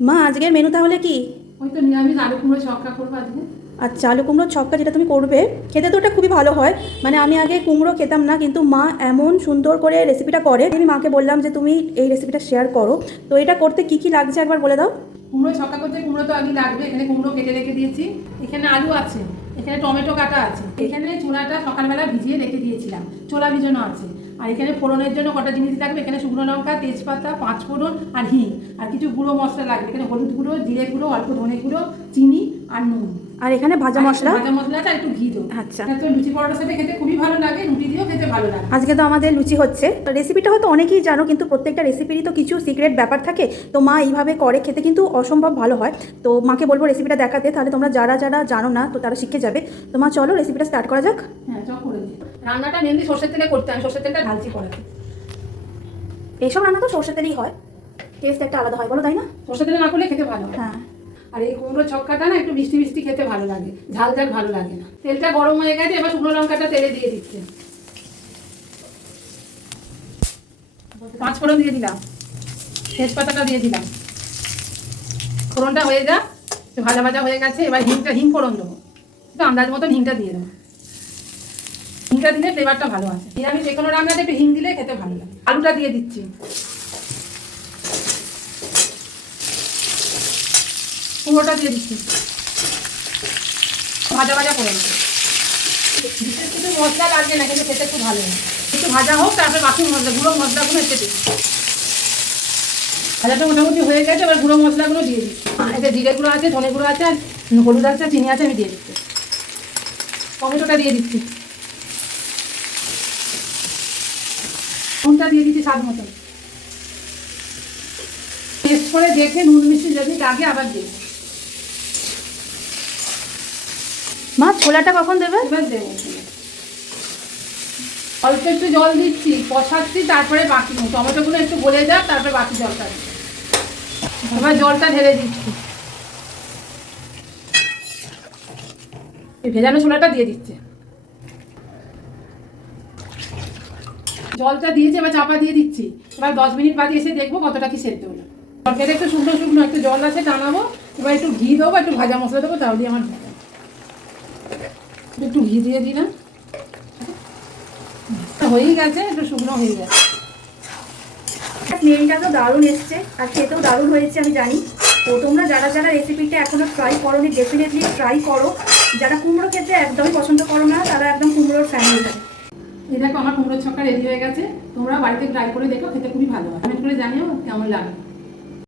মা আজকের মেনু তাহলে কি? ওই তো নিরামিষ আলু কুমড়ো ছক্কা করবো আজকে। আচ্ছা, আলু কুমড়োর ছক্কা যেটা তুমি করবে, খেতে তো ওটা খুবই ভালো হয়। মানে আমি আগে কুমড়ো খেতাম না, কিন্তু মা এমন সুন্দর করে রেসিপিটা করে, আমি মাকে বললাম যে তুমি এই রেসিপিটা শেয়ার করো। তো এটা করতে কি কি লাগছে একবার বলে দাও। কুমড়ো ছক্কা করতে কুমড়ো তো আগে লাগবে। এখানে কুমড়ো কেটে রেখে দিয়েছি, এখানে আলু আছে, এখানে টমেটো কাটা আছে, এখানে ছোলাটা সকালবেলা ভিজিয়ে রেখে দিয়েছিলাম, ছোলা ভিজানো আছে। আর এখানে ফোড়নের জন্য কটা জিনিস লাগবে, এখানে শুকনো লঙ্কা, তেজপাতা, 5 ফোড়ন আর হিং, আর কিছু গুঁড়ো মশলা লাগবে। এখানে হলুদ গুঁড়ো, জিরে গুঁড়ো, অল্প ধনে গুঁড়ো, চিনি আর নুন। আর এখানে ভাজা মশলা। ভাজা মশলাটা একটু ঘি দেবো। আচ্ছা, তো লুচি পরোটার সাথে খেতে খুবই ভালো লাগে, রুটি দিয়েও খেতে ভালো লাগে। আজকে তো আমাদের লুচি হচ্ছে। রেসিপিটা হয়তো অনেকেই জানো, কিন্তু প্রত্যেকটা রেসিপিরই তো কিছু সিক্রেট ব্যাপার থাকে। তো মা এইভাবে করে, খেতে কিন্তু অসম্ভব ভালো হয়। তো মাকে বলবো রেসিপিটা দেখাতে, তাহলে তোমরা যারা যারা জানো না তো তারা শিখে যাবে। তো মা চলো রেসিপিটা স্টার্ট করা যাক। হ্যাঁ, চক করে দিই। রান্নাটা মেনলি সর্ষের তেলে করতে হয়, সর্ষের তেলটা ঢালছি কড়াতে। এইসব রান্না তো সর্ষের তেলেই হয়, টেস্ট একটা আলাদা হয়, বলো তাই না? সর্ষের তেলে না করলে খেতে ভালো হয়। হ্যাঁ। আর এই কুমড়ো ছক্কাটা না একটু মিষ্টি মিষ্টি খেতে ভালো লাগে, ঝাল ঝাল ভালো লাগে না। তেলটা গরম হয়ে গেছে, এবার শুকনো লঙ্কাটা তেলে দিয়ে দিচ্ছে। 5 ফোড়ন দিয়ে দিলাম, তেজপাতাটা দিয়ে দিলাম। ফোড়নটা হয়ে যা, একটু ভাজা ভাজা হয়ে গেছে। এবার হিং ফোড়ন দেবো, একটু আন্দাজ মতন হিংটা দিয়ে দেবো। হিংটা দিলে ফ্লেভারটা ভালো আছে। নিরামিষ যে কোনো রান্নাতে একটু হিং দিলে খেতে ভালো লাগে। আলুটা দিয়ে দিচ্ছি, কুমড়োটা দিয়ে দিচ্ছি, ভাজা ভাজা করে নেবো। বিশেষ কিছু মশলা লাগবে না, কিন্তু খেতে খুব ভালো হয়। একটু ভাজা হোক, তারপরে বাকি মশলা, গুঁড়ো মশলাগুলো এসে দিই। ভাজাটা মোটামুটি হয়ে গেছে, এবার গুঁড়ো মশলাগুলো দিয়ে দিই। এতে জিরে গুঁড়ো আছে, ধনে গুঁড়ো আছে, আর হলুদ আছে, চিনি আছে, আমি দিয়ে দিচ্ছি। টমেটোটা দিয়ে দিচ্ছি, নুনটা দিয়ে দিচ্ছি স্বাদ মতন। টেস্ট করে দেখে নুন মিষ্টি যদি লাগে আবার দিই। মা ছোলাটা কখন দেবে? এবার দেবো, অল্প একটু জল দিচ্ছি, কষাচ্ছি, তারপরে বাকি টমেটোগুলো একটু গলে যাক, তারপরে বাকি জলটা দিচ্ছি। এবার জলটা ঢেলে দিচ্ছি, এই ভেজানো ছোলাটা দিয়ে দিচ্ছে। জলটা দিয়েছে, এবার চাপা দিয়ে দিচ্ছি। এবার 10 মিনিট বাদে এসে দেখবো কতটা কি সেদ্ধ হলো। তরকারি একটু শুকনো শুকনো, একটু জল আছে টানাবো। এবার একটু ঘি দেবো, একটু ভাজা মশলা দেবো, তাহলে আমার একটু ঘি দিয়ে দিলাম। হয়েই গেছে, একটু শুকনো হয়ে গেছে। স্মেলটা তো দারুণ এসছে, আর খেতেও দারুণ হয়েছে আমি জানি। তো তোমরা যারা যারা রেসিপিটা এখনো ট্রাই করোনি, ডেফিনেটলি ট্রাই করো। যারা কুমড়ো খেতে একদমই পছন্দ করো না, তারা একদম কুমড়োর ফ্যান হয়ে যাবে। এই দেখো আমার কুমড়োর ছক্কা রেডি হয়ে গেছে। তোমরা বাড়িতে ট্রাই করে দেখো, খেতে খুবই ভালো হয়। কমেন্ট করে জানিও কেমন লাগে।